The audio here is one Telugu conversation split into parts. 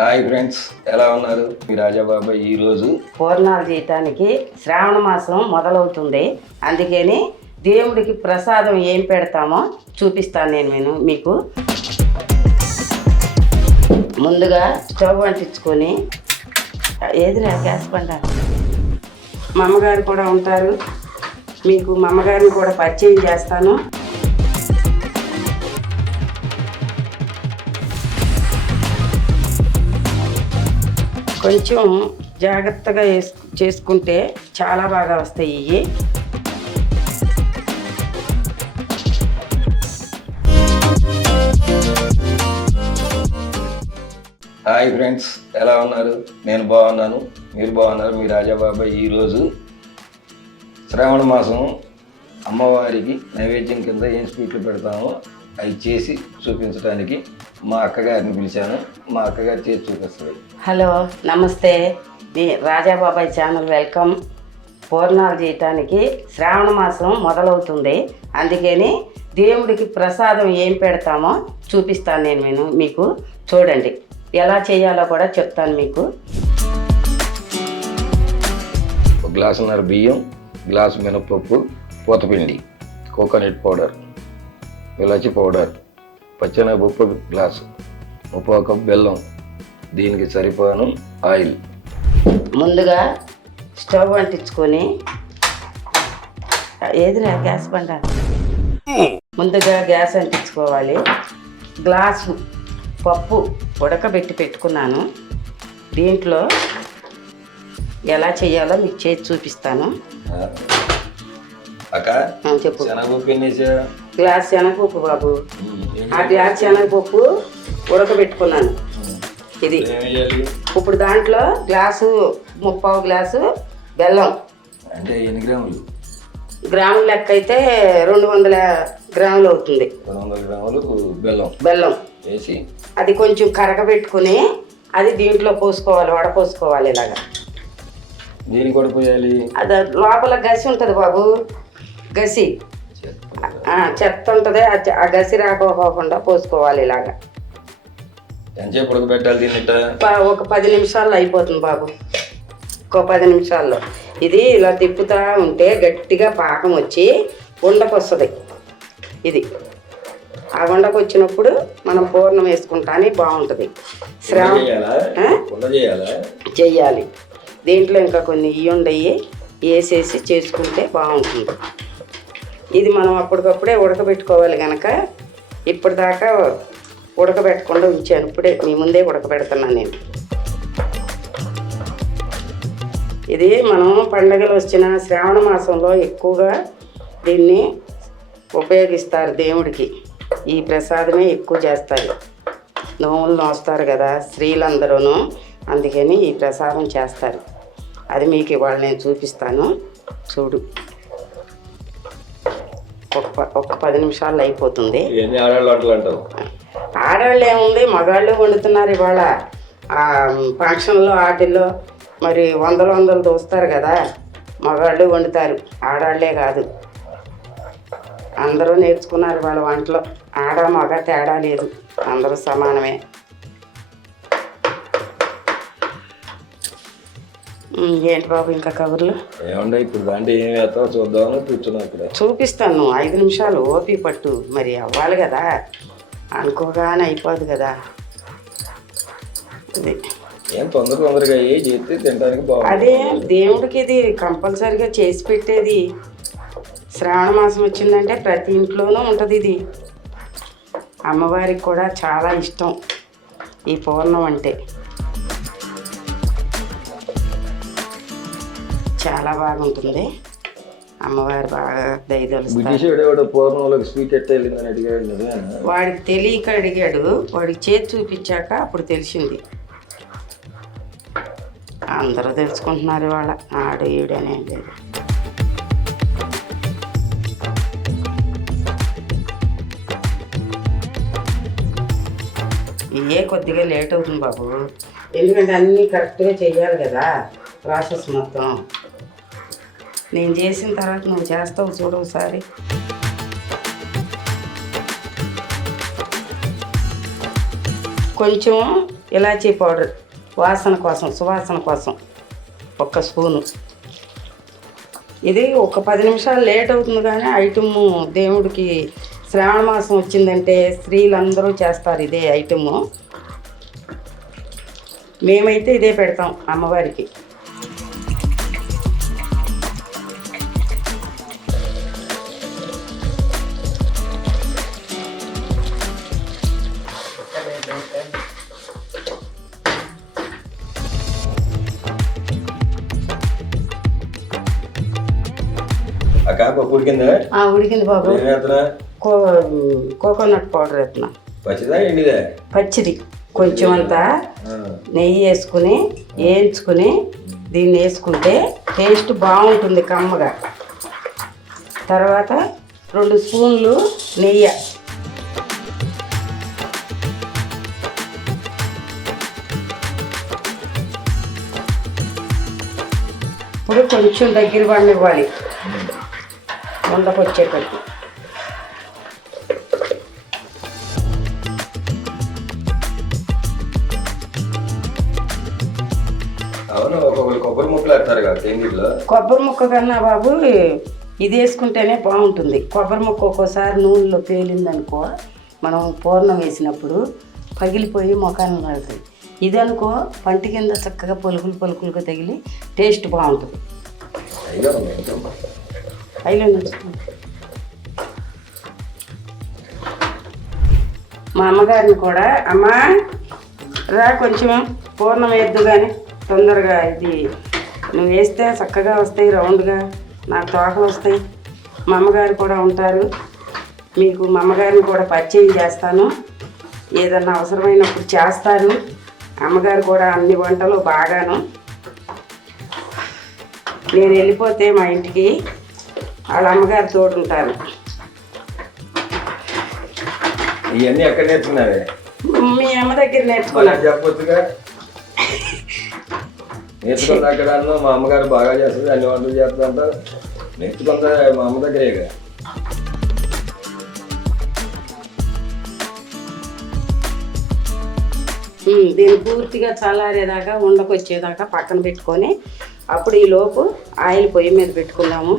హాయ్ ఫ్రెండ్స్, ఎలా ఉన్నారు? మీ రాజాబాబాయ్ ఈరోజు పూర్ణాలు చేయటానికి శ్రావణ మాసం మొదలవుతుంది. అందుకని దేవుడికి ప్రసాదం ఏం పెడతామో చూపిస్తాను నేను మీకు. ముందుగా స్టవ్ అంటించుకొని ఏదిరా గ్యాస్ బండ. మా అమ్మగారు కూడా ఉంటారు, మీకు మా అమ్మగారిని కూడా పరిచయం చేస్తాను. కొంచెం జాగ్రత్తగా చేసుకుంటే చాలా బాగా వస్తాయి ఇవి. హాయ్ ఫ్రెండ్స్, ఎలా ఉన్నారు? నేను బాగున్నాను, మీరు బాగున్నారు? మీ రాజాబాబాయ్ ఈరోజు శ్రావణ మాసం అమ్మవారికి నైవేద్యం కింద ఏం స్వీట్లు పెడతామో అవి చేసి చూపించడానికి మా అక్కగారిని పిలిచాను. మా అక్కగారు చేసి చూపిస్తుంది. హలో, నమస్తే. మీ రాజాబాబాయ్ ఛానల్ వెల్కమ్. పూర్ణాలు చేయటానికి శ్రావణ మాసం మొదలవుతుంది. అందుకని దేవుడికి ప్రసాదం ఏం పెడతామో చూపిస్తాను నేను మీకు. చూడండి, ఎలా చేయాలో కూడా చెప్తాను మీకు. ఒక గ్లాసున్నర బియ్యం, గ్లాసు మినపప్పు, పూతపిండి, కోకోనట్ పౌడర్, ఇలాచి పౌడర్, పచ్చెనగపప్పు గ్లాసు, 30 కప్ బెల్లం, దీనికి సరిపోను ఆయిల్. ముందుగా స్టవ్ అంటించుకొని ఏదిరా గ్యాస్ బండ. ముందుగా గ్యాస్ అంటించుకోవాలి. గ్లాసు పప్పు ఉడకబెట్టి పెట్టుకున్నాను. దీంట్లో ఎలా చేయాలో మీకు చేసి చూపిస్తాను. అక్క చెప్పు. శనగపప్పు ఎన్ని? గ్లాస్ శనగపప్పు బాబు. ఆ గ్లాస్ శనగపప్పు ఉడకబెట్టుకున్నాను. ఇది ఇప్పుడు దాంట్లో గ్లాసు 30 గ్లాసు బెల్లం. అంటే ఎన్ని గ్రాములు? గ్రాముల లెక్క అయితే 200 గ్రాములు అవుతుంది. 200 గ్రాములు బెల్లం వేసి అది కొంచెం కరగబెట్టుకుని అది దీంట్లో పోసుకోవాలి, వడపోసుకోవాలి. ఇలాగా దీన్ని కూడా పోయాలి. అది లోపల గసి ఉంటుంది బాబు, గసి చెత్త ఉంటుంది. ఆ గసి రాకపోకుండా పోసుకోవాలి. ఇలాగా ఎంతసేపు ఉడకబెట్టాలి దీన్ని? ఒక 10 నిమిషాల్లో అయిపోతుంది బాబు. ఒక 10 నిమిషాల్లో ఇది ఇలా తిప్పుతూ ఉంటే గట్టిగా పాకం వచ్చి ఉండకు వస్తుంది. ఇది ఆ ఉండకు వచ్చినప్పుడు మనం పూర్ణం వేసుకుంటానే బాగుంటుంది. చెయ్యాలి. దీంట్లో ఇంకా కొన్ని ఇవి ఉండయి, వేసేసి చేసుకుంటే బాగుంటుంది. ఇది మనం అప్పటికప్పుడే ఉడకబెట్టుకోవాలి కనుక ఇప్పటిదాకా ఉడకబెట్టకుండా ఉంచాను. ఇప్పుడే మీ ముందే ఉడకబెడుతున్నాను నేను. ఇది మనం పండగలు వచ్చిన శ్రావణ మాసంలో ఎక్కువగా దీన్ని ఉపయోగిస్తారు. దేవుడికి ఈ ప్రసాదమే ఎక్కువ చేస్తారు. నోములు నోస్తారు కదా స్త్రీలందరూ, అందుకని ఈ ప్రసాదం చేస్తారు. అది మీకు ఇవాళ నేను చూపిస్తాను. చూడు, ఒక 10 నిమిషాల్లో అయిపోతుంది. ఆడవాళ్ళు ఏముంది, మగాళ్ళు వండుతున్నారు ఇవాళ. ఫంక్షన్లో వాటిల్లో మరి వందలు దోస్తారు కదా, మగాళ్ళు వండుతారు, ఆడవాళ్ళే కాదు. అందరూ నేర్చుకున్నారు వాళ్ళ వంటలో. ఆడ మగ తేడా లేదు, అందరూ సమానమే. ఏంటి బాబు ఇంకా కబుర్లు? ఇప్పుడు దాంట్లో ఏం వేస్తావు చూద్దామని కూర్చున్నా. చూపిస్తాను. 5 నిమిషాలు ఓపి పట్టు, మరి అవ్వాలి కదా, అనుకోగానే అయిపోదు కదా. అది ఏం తొందరగా చేస్తే తినడానికి బాగుంది. అదే దేవుడికి ఇది కంపల్సరిగా చేసి పెట్టేది. శ్రావణ మాసం వచ్చిందంటే ప్రతి ఇంట్లోనూ ఉంటుంది ఇది. అమ్మవారికి కూడా చాలా ఇష్టం ఈ పూర్ణం అంటే. చాలా బాగుంటుంది. అమ్మవారు బాగా దయదలుస్తారు. వాడికి తెలియక అడిగాడు, వాడికి చేతి చూపించాక అప్పుడు తెలిసింది. అందరూ తెలుసుకుంటున్నారు వాళ్ళ ఆడు ఈడనే లేదు. ఇవే కొద్దిగా లేట్ అవుతుంది బాబు, ఎందుకంటే అన్నీ కరెక్ట్గా చెయ్యాలి కదా ప్రాసెస్ మొత్తం. నేను చేసిన తర్వాత నువ్వు చేస్తావు చూడు ఒకసారి. కొంచెం ఇలాచీ పౌడర్ వాసన కోసం, సువాసన కోసం 1 స్పూను. ఇది ఒక 10 నిమిషాలు లేట్ అవుతుంది కానీ ఐటము దేవుడికి శ్రావణ మాసం వచ్చిందంటే స్త్రీలందరూ చేస్తారు ఇదే ఐటము. మేమైతే ఇదే పెడతాం అమ్మవారికి. అక్క పప్పు ఉడికిందా? ఉడికింది బాబు. ఏం వేస్తున్నా? కోకోనట్ పౌడర్ వేస్తున్నా. పచ్చిదా ఎండిదా? పచ్చిది. కొంచెం అంతా నెయ్యి వేసుకుని వేయించుకుని దీన్ని వేసుకుంటే టేస్ట్ బాగుంటుంది కమ్మగా. తర్వాత 2 స్పూన్లు నెయ్యి. ఇప్పుడు కొంచెం దగ్గర పడినివ్వాలి ఉండకొచ్చేటట్టు. అవును, ఒక్కొక్కరు కొబ్బరి ముక్కలు వేస్తారు కదా తెంగిల్లో. కొబ్బరి ముక్క కన్నా బాబు ఇది వేసుకుంటేనే బాగుంటుంది. కొబ్బరి ముక్క ఒక్కోసారి నూనెలో పేలిందనుకో, మనం పూర్ణం వేసినప్పుడు పగిలిపోయి ముఖాన్ని పడుతుంది. ఇది అనుకో పంటి కింద చక్కగా పొలుకులుగా తగిలి టేస్ట్ బాగుంటుంది. అయిలో మా అమ్మగారిని కూడా, అమ్మా రా కొంచెం పూర్ణం వేద్దు కానీ తొందరగా, ఇది నువ్వు వేస్తే చక్కగా వస్తాయి రౌండ్గా, నాకు తోకలు వస్తాయి. మా అమ్మగారు కూడా ఉంటారు, మీకు మా అమ్మగారిని కూడా పరిచయం చేస్తాను, ఏదన్నా అవసరమైనప్పుడు చేస్తాను. అమ్మగారు కూడా అన్ని వంటలు బాగాను. నేను వెళ్ళిపోతే మా ఇంటికి వాళ్ళ అమ్మగారు తోడుంటారు. ఇవన్నీ ఎక్కడ నేర్చుకున్నావే? మీ అమ్మ దగ్గర నేర్చుకున్నాను. చెప్పొచ్చుగా. నేర్చుకుందా అక్కడ? మా అమ్మగారు బాగా చేస్తుంది, అన్ని వంటలు చేస్తుంట. నేర్చుకుందా మా అమ్మ దగ్గరేగా. దీన్ని పూర్తిగా చల్లారేదాకా ఉండకొచ్చేదాకా పక్కన పెట్టుకొని అప్పుడు ఈ లోపు ఆయిల్ పొయ్యి మీద పెట్టుకున్నాము.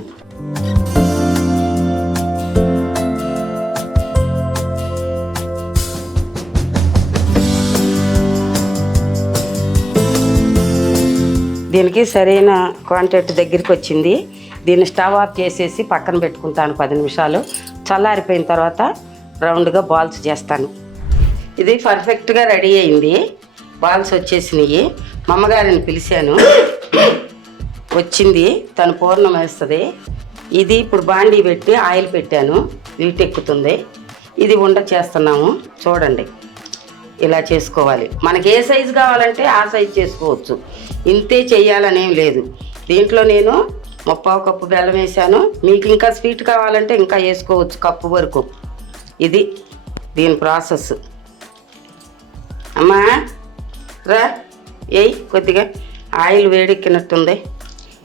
దీనికి సరైన క్వాంటిటీ దగ్గరికి వచ్చింది. దీన్ని స్టవ్ ఆఫ్ చేసేసి పక్కన పెట్టుకుంటాను 10 నిమిషాలు. చల్లారిపోయిన తర్వాత రౌండ్గా బాల్స్ చేస్తాను. ఇది పర్ఫెక్ట్గా రెడీ అయింది. బాల్స్ వచ్చేసినాయి. మా అమ్మగారిని పిలిచాను, వచ్చింది, తను పూర్ణం వేస్తుంది. ఇది ఇప్పుడు బాండీ పెట్టి ఆయిల్ పెట్టాను, వీటెక్కుతుంది. ఇది ఉండ చేస్తున్నాము. చూడండి, ఇలా చేసుకోవాలి. మనకి ఏ సైజు కావాలంటే ఆ సైజు చేసుకోవచ్చు, ఇంతే చెయ్యాలనేం లేదు. దీంట్లో నేను 1/4 కప్పు బెల్లం వేసాను. మీకు ఇంకా స్వీట్ కావాలంటే ఇంకా వేసుకోవచ్చు, కప్పు వరకు. ఇది దీని ప్రాసెస్. అమ్మా రా, ఏయ్ కొద్దిగా ఆయిల్ వేడెక్కినట్టుంది.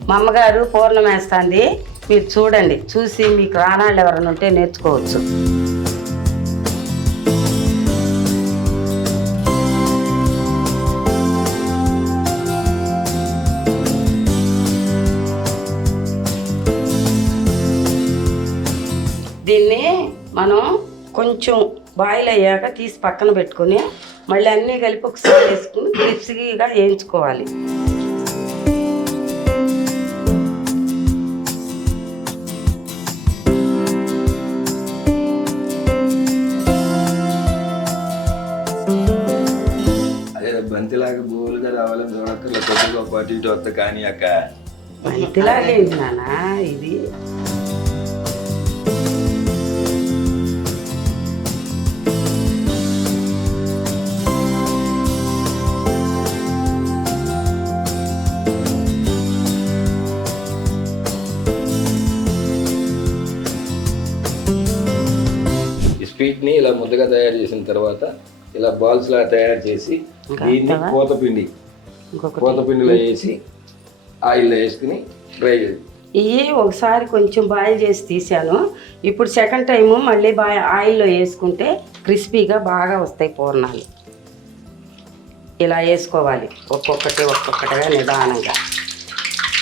మా అమ్మగారు పూర్ణం వేస్తుంది, మీరు చూడండి. చూసి మీకు రానాళ్ళు ఎవరైనా ఉంటే నేర్చుకోవచ్చు. దీన్ని మనం కొంచెం బాయిల్ అయ్యాక తీసి పక్కన పెట్టుకొని మళ్ళీ అన్నీ కలిపి ఒకసారి వేసుకుని క్రిస్పీగా వేయించుకోవాలి. అదే బంతిలాగా బోలుగా రావాలని చూడక్కర్లే, కొద్దిగా పాటు ఇటు వస్తా. కానీ అక్క బంతిలాగా ఏంటి నాన్న ఇది? స్వీట్ని ఇలా ముద్దగా తయారు చేసిన తర్వాత ఇలా బాల్స్ లా తయారు చేసి దీన్ని పూతపిండిలో వేసి ఆయిల్లో వేసుకుని ఫ్రై చేసి, ఇవి ఒకసారి కొంచెం బాయిల్ చేసి తీసాను. ఇప్పుడు సెకండ్ టైము మళ్ళీ ఆయిల్లో వేసుకుంటే క్రిస్పీగా బాగా వస్తాయి పూర్ణాలు. ఇలా వేసుకోవాలి, ఒక్కొక్కటిగా నిదానంగా.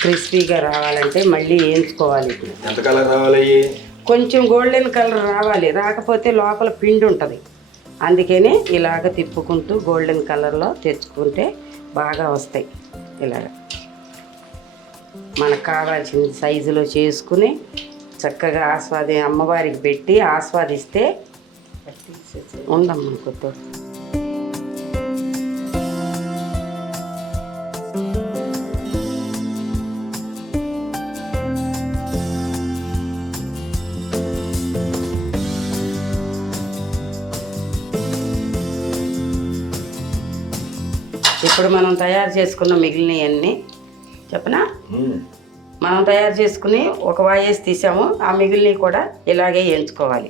క్రిస్పీగా రావాలంటే మళ్ళీ వేయించుకోవాలి. ఎంత కలర్ రావాలి? కొంచెం గోల్డెన్ కలర్ రావాలి, రాకపోతే లోపల పిండి ఉంటుంది. అందుకని ఇలాగ తిప్పుకుంటూ గోల్డెన్ కలర్లో తెచ్చుకుంటే బాగా వస్తాయి. ఇలాగ మనకు కావాల్సిన సైజులో చేసుకుని చక్కగా అమ్మవారికి పెట్టి ఆస్వాదిస్తే ఉండమ్మా కొద్ది. ఇప్పుడు మనం తయారు చేసుకున్న మిగిలినవన్నీ చెప్పనా, మనం తయారు చేసుకుని ఒక వాయేసి తీసాము. ఆ మిగిలినవి కూడా ఇలాగే వేయించుకోవాలి.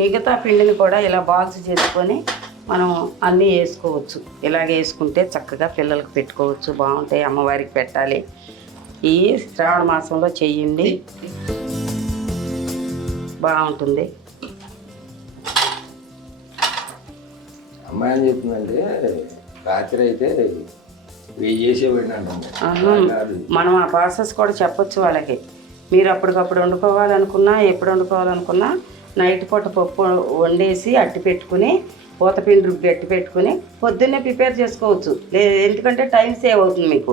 మిగతా పిండిని కూడా ఇలా బాక్స్ చేసుకొని మనం అన్నీ వేసుకోవచ్చు. ఇలాగ వేసుకుంటే చక్కగా పిల్లలకు పెట్టుకోవచ్చు, బాగుంటాయి. అమ్మవారికి పెట్టాలి. ఈ శ్రావణ మాసంలో చెయ్యండి, బాగుంటుంది. అమ్మాయి ఏం చెప్తుందంటే రాత్రి అయితే వెయ్యి చేసేవాడిని అంటుంది. మనం ఆ ప్రాసెస్ కూడా చెప్పొచ్చు వాళ్ళకి. మీరు అప్పటికప్పుడు వండుకోవాలనుకున్నా, ఎప్పుడు వండుకోవాలనుకున్నా నైట్ పూట పప్పు వండేసి అట్టి పెట్టుకుని పూతపిండి గట్టి పెట్టుకుని పొద్దున్నే ప్రిపేర్ చేసుకోవచ్చు. ఎందుకంటే టైం సేవ్ అవుతుంది మీకు.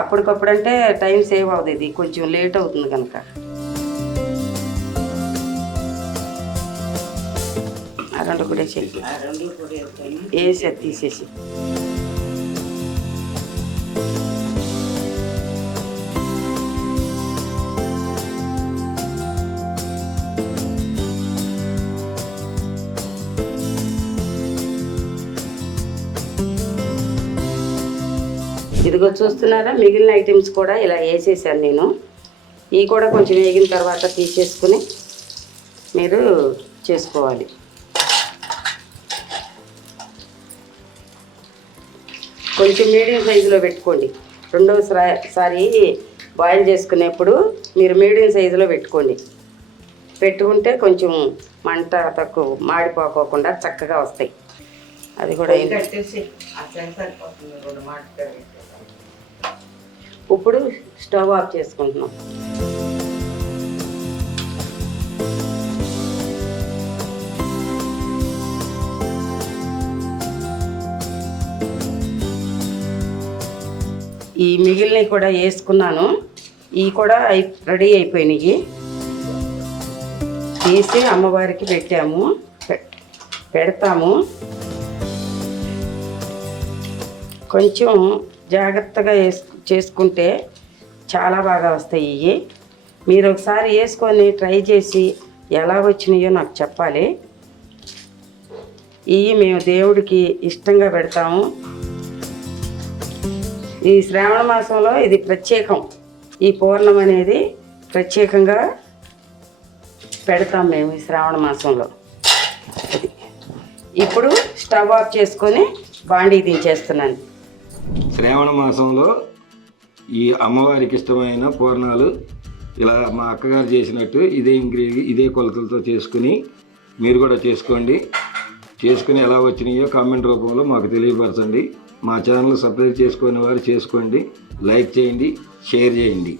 అప్పటికప్పుడు అంటే టైం సేవ్ అవుతుంది, ఇది కొంచెం లేట్ అవుతుంది కనుక. ఆ రెండు కూడా వేసి అది తీసేసి ఇదిగో చూస్తున్నారా, మిగిలిన ఐటమ్స్ కూడా ఇలా వేసేసాను నేను. ఇవి కూడా కొంచెం వేగిన తర్వాత తీసేసుకుని మీరు చేసుకోవాలి. కొంచెం మీడియం సైజులో పెట్టుకోండి. రెండోసారి బాయిల్ చేసుకునేప్పుడు మీరు మీడియం సైజులో పెట్టుకోండి. పెట్టుకుంటే కొంచెం మంట తక్కువ, మాడిపోకోకుండా చక్కగా వస్తాయి. అది కూడా ఇప్పుడు స్టవ్ ఆఫ్ చేసుకుంటున్నాం. ఈ మిగిలినవి కూడా వేసుకున్నాను. ఇవి కూడా రెడీ అయిపోయినాయి. తీసి అమ్మవారికి పెడతాము. కొంచెం జాగ్రత్తగా చేసుకుంటే చాలా బాగా వస్తాయి. ఇవి మీరు ఒకసారి వేసుకొని ట్రై చేసి ఎలా వచ్చినాయో నాకు చెప్పాలి. ఇవి మేము దేవుడికి ఇష్టంగా పెడతాము. ఈ శ్రావణ మాసంలో ఇది ప్రత్యేకం. ఈ పూర్ణం అనేది ప్రత్యేకంగా పెడతాం మేము ఈ శ్రావణ మాసంలో. ఇప్పుడు స్టవ్ ఆఫ్ చేసుకొని బాండీ దించేస్తున్నాను. శ్రావణ మాసంలో ఈ అమ్మవారికి ఇష్టమైన పూర్ణాలు ఇలా మా అక్కగారు చేసినట్టు ఇదే కొలతలతో చేసుకుని మీరు కూడా చేసుకుని ఎలా వచ్చినాయో కామెంట్ రూపంలో మాకు తెలియపరచండి. మా ఛానల్ సబ్స్క్రైబ్ చేసుకునే వారు చేసుకోండి, లైక్ చేయండి, షేర్ చేయండి.